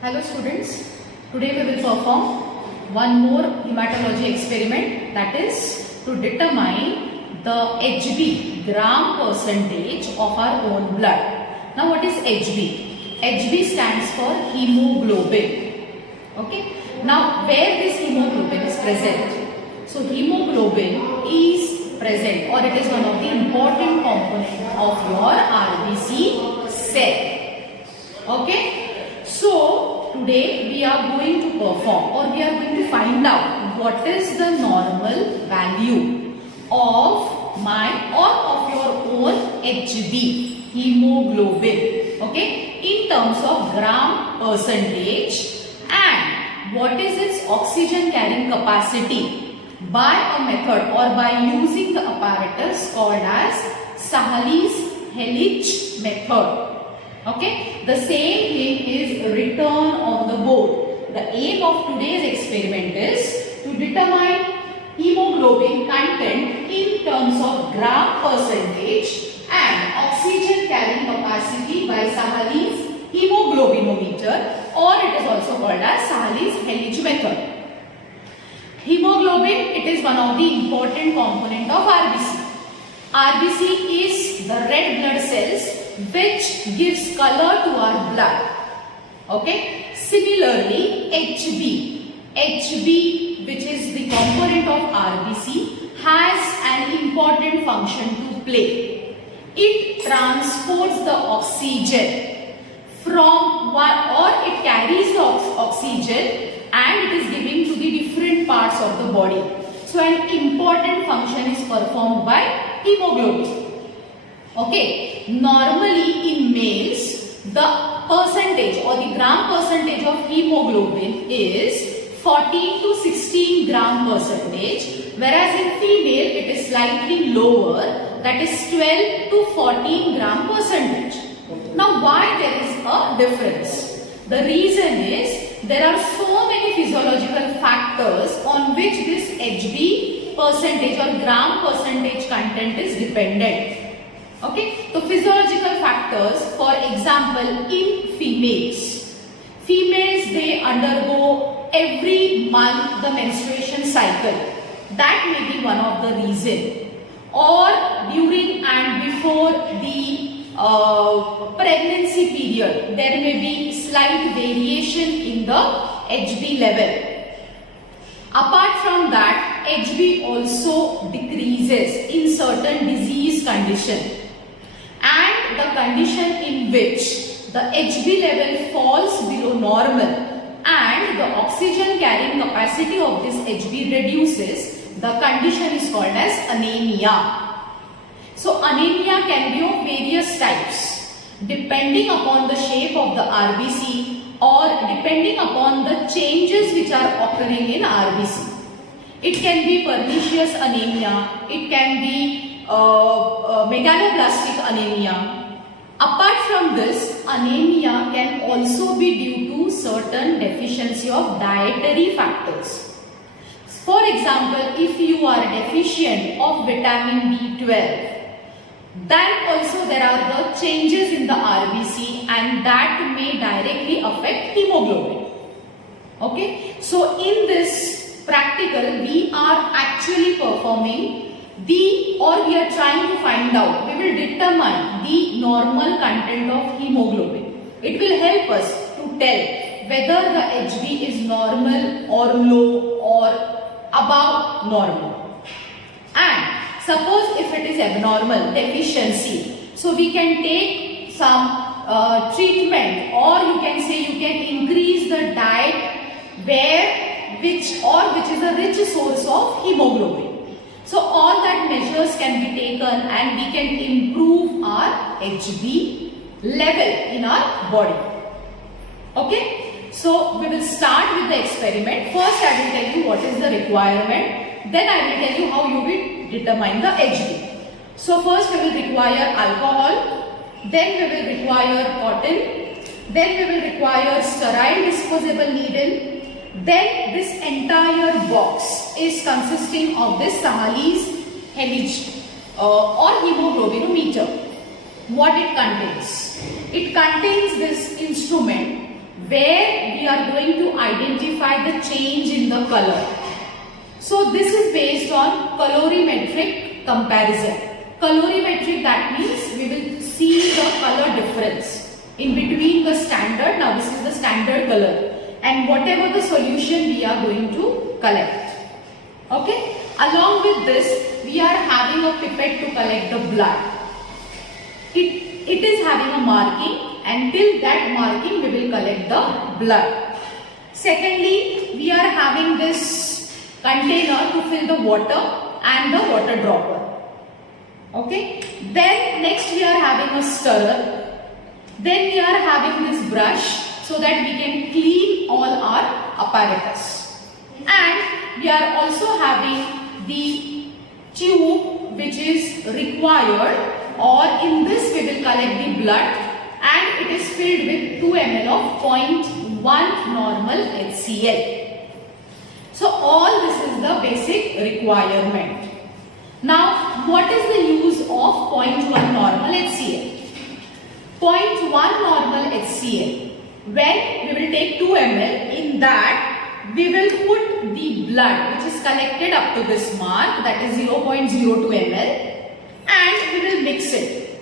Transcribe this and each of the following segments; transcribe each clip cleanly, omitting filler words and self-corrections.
Hello students, today we will perform one more hematology experiment, that is to determine the HB gram percentage of our own blood. Now what is HB? HB stands for hemoglobin. Okay. Now where this hemoglobin is present? So hemoglobin is present, or it is one of the important components of your RBC cell. Okay. So today we are going to perform, or we are going to find out what is the normal value of my or of your own HB, hemoglobin, okay, in terms of gram percentage, and what is its oxygen carrying capacity by a method or by using the apparatus called as Sahalys-Helich method. Okay, the same thing is written on the board. The aim of today's experiment is to determine hemoglobin content in terms of gram percentage and oxygen carrying capacity by Sahalys hemoglobinometer, or it is also called as Sahalys-Helich method. Hemoglobin, it is one of the important component of RBC. RBC is the red blood cells which gives color to our blood. Okay. Similarly, HB which is the component of RBC has an important function to play. It transports the oxygen from one, or it carries the oxygen and it is given to the different parts of the body. So an important function is performed by hemoglobin. Okay, normally in males, the percentage or the gram percentage of hemoglobin is 14 to 16 gram percentage, whereas in female it is slightly lower, that is 12 to 14 gram percentage. Now why there is a difference? The reason is there are so many physiological factors on which this HB percentage or gram percentage content is dependent. Okay, so physiological factors, for example, in females they undergo every month the menstruation cycle. That may be one of the reason. Or during and before the pregnancy period, there may be slight variation in the HB level. Apart from that, HB also decreases in certain disease condition. And the condition in which the HB level falls below normal and the oxygen carrying capacity of this HB reduces, the condition is called as anemia. So anemia can be of various types depending upon the shape of the RBC or depending upon the changes which are occurring in RBC. It can be pernicious anemia, it can be megaloblastic anemia. Apart from this, anemia can also be due to certain deficiency of dietary factors. For example, if you are deficient of vitamin B12, then also there are the changes in the RBC and that may directly affect hemoglobin. Okay, so in this practical, we are actually performing we are trying to find out, we will determine the normal content of hemoglobin. It will help us to tell whether the HB is normal or low or above normal. And suppose if it is abnormal, deficiency, so we can take some treatment, or you can say you can increase the diet which is a rich source of hemoglobin. So all that measures can be taken and we can improve our HB level in our body. Okay, so we will start with the experiment. First I will tell you what is the requirement, then I will tell you how you will determine the HB. So first we will require alcohol, then we will require cotton, then we will require sterile disposable needle. Then this entire box is consisting of this Sahalys-Helich or hemoglobinometer. What it contains? It contains this instrument where we are going to identify the change in the color. So this is based on colorimetric comparison. Colorimetric, that means we will see the color difference in between the standard. Now this is the standard color and whatever the solution we are going to collect. Okay. Along with this, we are having a pipette to collect the blood. It is having a marking, and till that marking we will collect the blood. Secondly, we are having this container to fill the water and the water dropper. Okay. Then next we are having a stirrer. Then we are having this brush so that we can clean all our apparatus. And we are also having the tube which is required, or in this we will collect the blood, and it is filled with 2 ml of 0.1 normal HCl. So all this is the basic requirement. Now what is the use of 0.1 normal HCl? 0.1 normal HCl, when we will take 2 ml, in that we will put the blood which is collected up to this mark, that is 0.02 ml, and we will mix it.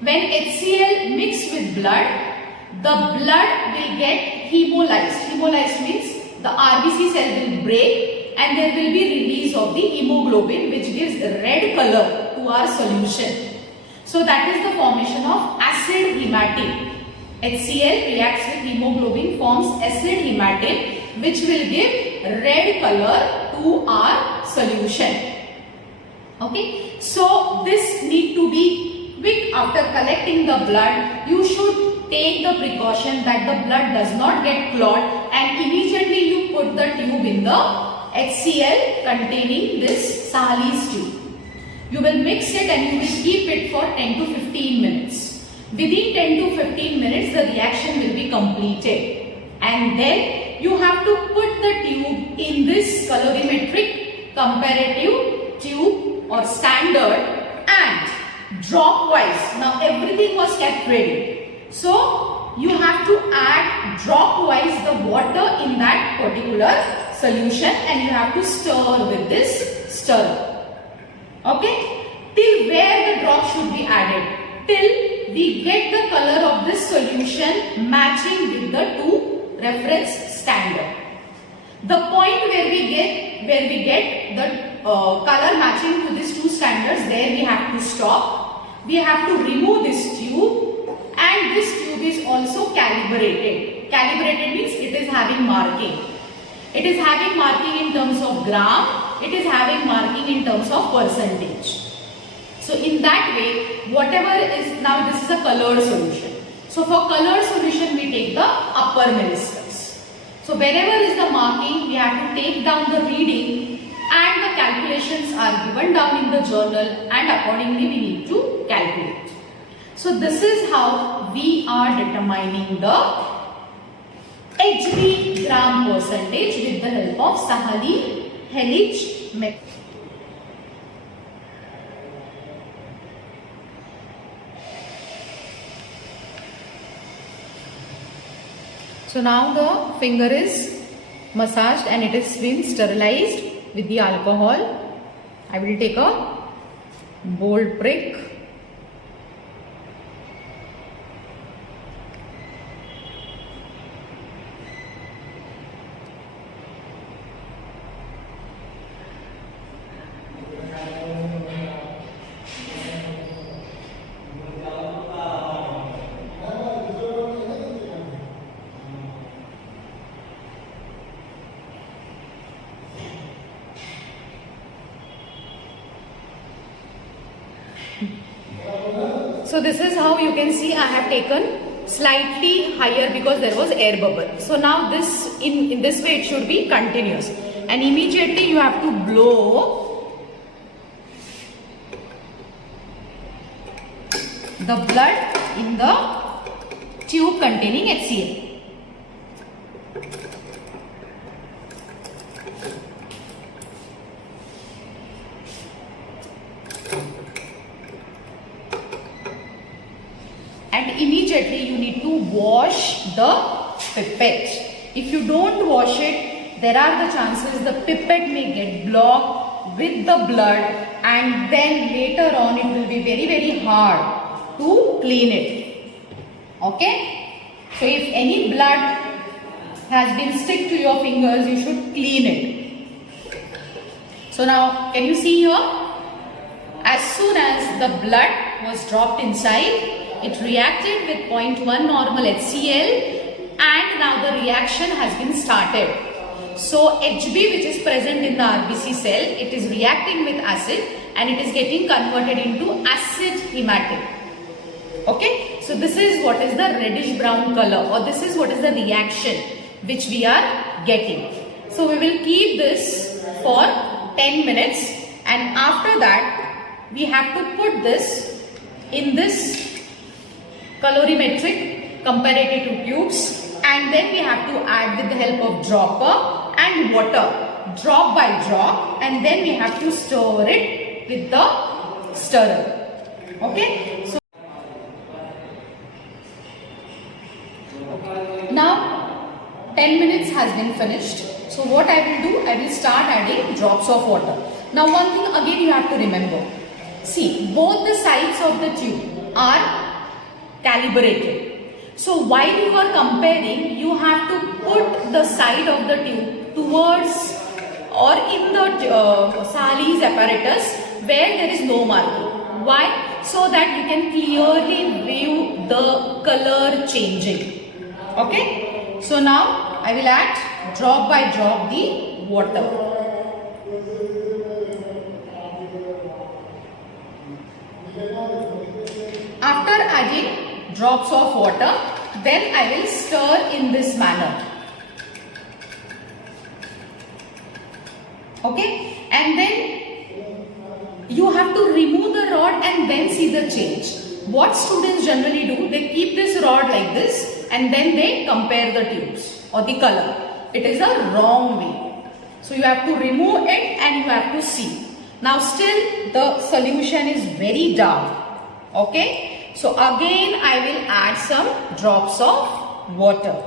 When HCl mixed with blood, the blood will get hemolyzed. Hemolyzed means the RBC cell will break and there will be release of the hemoglobin, which gives red color to our solution. So that is the formation of acid hematine. HCl reacts with hemoglobin, forms acid hematine, which will give red color to our solution. Okay, so this need to be quick. After collecting the blood, you should take the precaution that the blood does not get clot, and immediately you put the tube in the HCl containing this Sahali's tube. You will mix it and you will keep it for 10 to 15 minutes. Within 10 to 15 minutes, the reaction will be completed, and then you have to put the tube in this colorimetric comparative tube or standard and dropwise. Now everything was kept ready. So you have to add dropwise the water in that particular solution, and you have to stir with this stirrer. Okay, till where the drop should be added? Till we get the color of this solution matching with the two reference standard. The point where we get the color matching to these two standards, there we have to stop. We have to remove this tube, and this tube is also calibrated. Calibrated means it is having marking. It is having marking in terms of gram. It is having marking in terms of percentage. So in that way, whatever is, now this is a colored solution. So for colored solution, we take the upper meniscus. So wherever is the marking, we have to take down the reading, and the calculations are given down in the journal, and accordingly we need to calculate. So this is how we are determining the HB gram percentage with the help of Sahali-Helich method. So now the finger is massaged and it is been sterilized with the alcohol. I will take a bold prick. So this is how you can see I have taken slightly higher because there was air bubble. So now this in this way it should be continuous, and immediately you have to blow the blood in the tube containing HCl. And immediately you need to wash the pipette. If you don't wash it, there are the chances the pipette may get blocked with the blood, and then later on it will be very hard to clean it. Okay? So if any blood has been stick to your fingers, you should clean it. So now, can you see here? As soon as the blood was dropped inside, it reacted with 0.1 normal HCl, and now the reaction has been started. So Hb, which is present in the RBC cell, it is reacting with acid and it is getting converted into acid hematite. Okay, so this is what is the reddish brown color, or this is what is the reaction which we are getting. So we will keep this for 10 minutes, and after that we have to put this in this colorimetric comparative tubes, and then we have to add with the help of dropper and water, drop by drop, and then we have to stir it with the stirrer. Okay, so now 10 minutes has been finished. So what I will do, I will start adding drops of water. Now one thing again you have to remember. See, both the sides of the tube are calibrated. So while you are comparing, you have to put the side of the tube towards or in the Sally's apparatus where there is no marking. Why? So that you can clearly view the color changing. Okay? So now I will add drop by drop the water. After adding drops of water, then I will stir in this manner. Okay, and then you have to remove the rod and then see the change. What students generally do, they keep this rod like this and then they compare the tubes or the color. It is a wrong way. So you have to remove it and you have to see. Now still the solution is very dark. Okay, so again I will add some drops of water.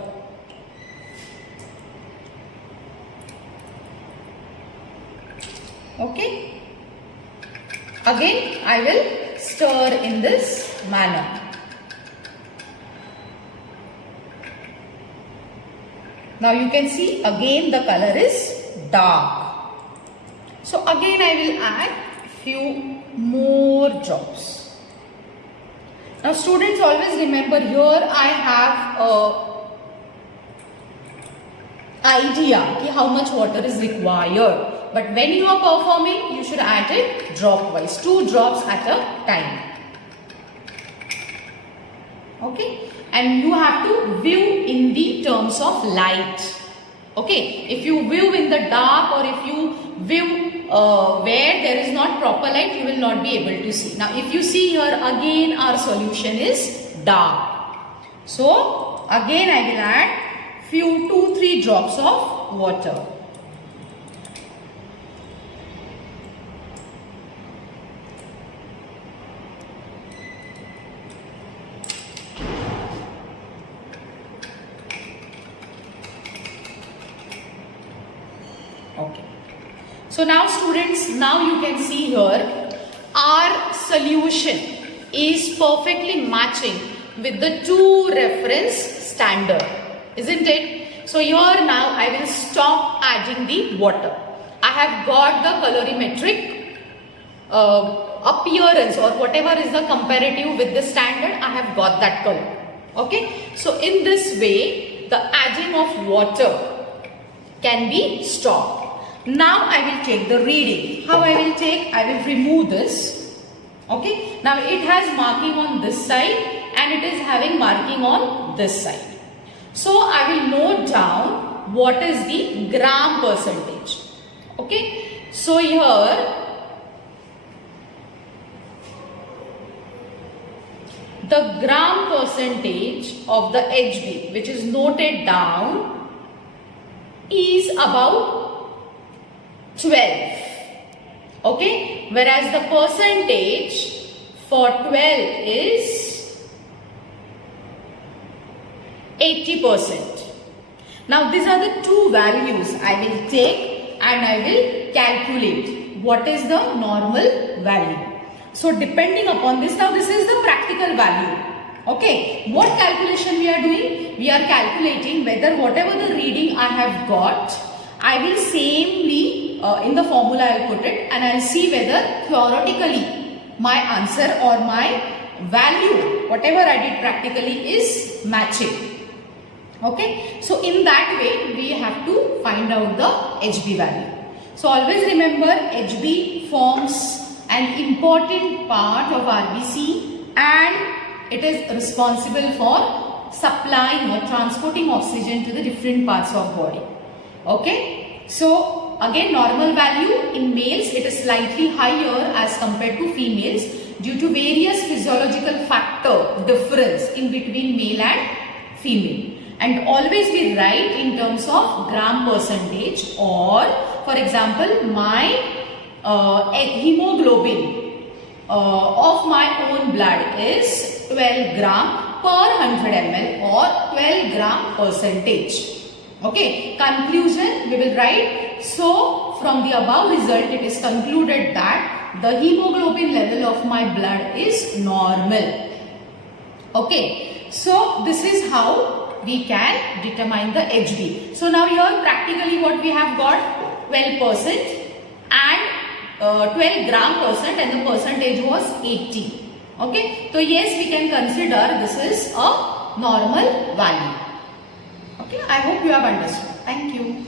Okay, again I will stir in this manner. Now you can see again the color is dark. So again I will add few more drops. Now students, always remember, here I have a idea how much water is required. But when you are performing, you should add it drop wise, 2 drops at a time. Okay, and you have to view in the terms of light. Okay, if you view in the dark or if you view where there is not proper light, you will not be able to see. Now if you see here, again our solution is dark. So again I will add few 2-3 drops of water. Okay. So now students, now you can see here our solution is perfectly matching with the 2 reference standard, isn't it? So here now I will stop adding the water. I have got the colorimetric appearance or whatever is the comparative with the standard, I have got that color. Okay. So in this way the adding of water can be stopped. Now I will take the reading. How I will take? I will remove this. Okay. Now it has marking on this side and it is having marking on this side. So I will note down what is the gram percentage. Okay. So here the gram percentage of the Hb which is noted down is about 12. Okay, whereas the percentage for 12 is 80%. Now these are the two values I will take and I will calculate what is the normal value. So depending upon this, now this is the practical value. Okay, what calculation we are doing? We are calculating whether whatever the reading I have got, I will samely in the formula I will put it, and I will see whether theoretically my answer or my value, whatever I did practically, is matching. Okay, so in that way we have to find out the HB value. So always remember, HB forms an important part of RBC and it is responsible for supplying or transporting oxygen to the different parts of body. Okay, so again, normal value in males, it is slightly higher as compared to females due to various physiological factor difference in between male and female. And always we write in terms of gram percentage, or for example, my hemoglobin of my own blood is 12 gram per 100 ml or 12 gram percentage. Okay, conclusion we will write. So from the above result, it is concluded that the hemoglobin level of my blood is normal. Okay, so this is how we can determine the HB. So now here practically what we have got, 12% and 12 gram percent, and the percentage was 80. Okay, so yes, we can consider this is a normal value. Okay, I hope you have understood. Thank you.